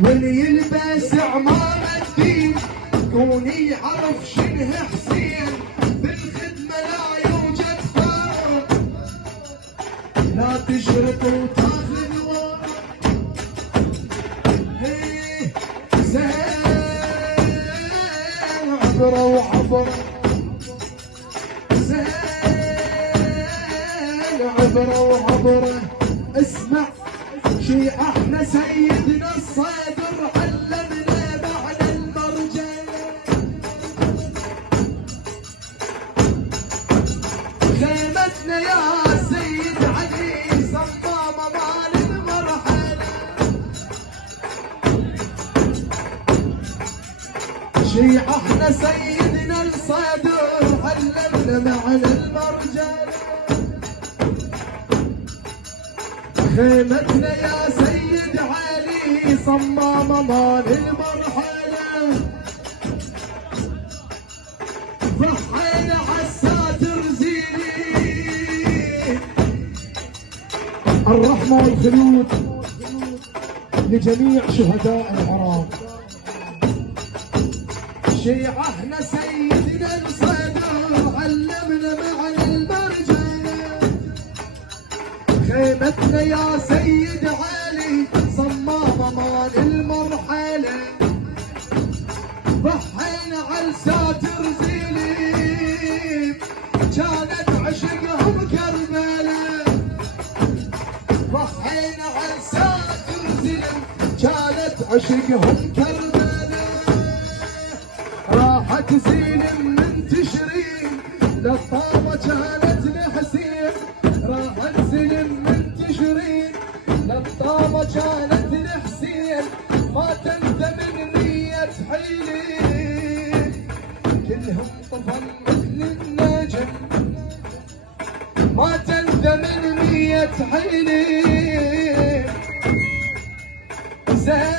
واللي يلبس عمام الدين يكون يعرف شنه حسين. بالخدمة لا يوجد فرق، لا تشرط وتاخذ ورق. زين عبرة وعبرة، زين عبرة وعبرة. اسمع شي احنا سيدنا الصدر علمنا معنى المرجل. خيمتنا يا سيد علي صمامة مال المرحلة. شي احنا سيدنا الصدر علمنا معنى المرجل. خيمتنا يا سيد علي صمامة مال المرحلة. ضحينا عالساتر زين. الرحمة والخلود لجميع شهداء العراق. شيعهنا سيدنا الصدر علمنا معنى المرجلة. خيمتنا يا سيد علي صمامة مال المرحلة. ضحينا على ساتر زينب كانت عشقهم كربلة. ضحينا على ساتر زينب كانت عشقهم كربلة. راحت زينب من تشرين للطامة كانت لحسين. راحت زينب من تشرين للطامة كانت لحسين. ما تنسى من نية حيلي كلهم طفل مثل النجم. ما تنسى من نية حيلي. زين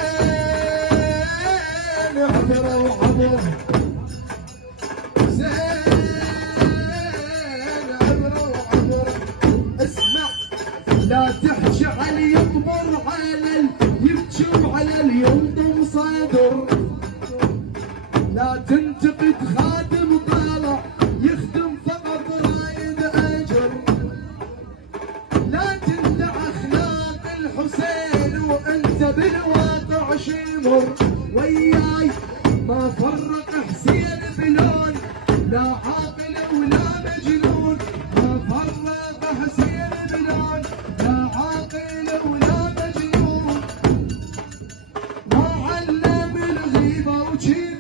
عبرة وعبرة، زين عبرة وعبرة. اسمع لا تحكي علي يطمر على يبكي على اليوم صدر. لا تنتقد خادم طالع يخدم فقط رايد اجر. لا تندع اخلاق الحسين وانت بالواقع شمر. وياي ما فرق حسين بلون، لا عاقل ولا مجنون. ما فرق حسين بلون، لا عاقل ولا مجنون. ما علم الغيبة وشي